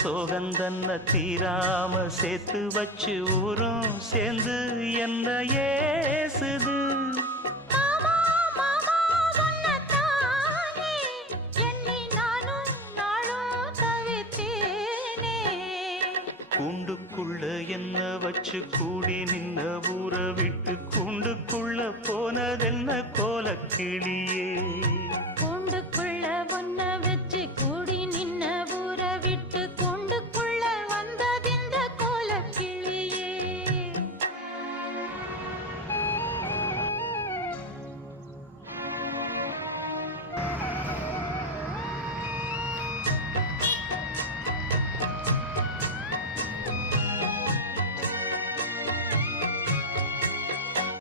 சோகந்தன்ன தீராம சேர்த்து வச்சு ஊரும் சேர்ந்து என்ன ஏசுது. மாமா மாமா உன்னத்தானே எண்ணி நானும் நாளும் தவித்தேனே. கூண்டுக்குள்ள என்ன வச்சு கூடி நின்ன ஊரை விட்டு கூண்டுக்குள்ள போனதென்ன கோலக்கிளி.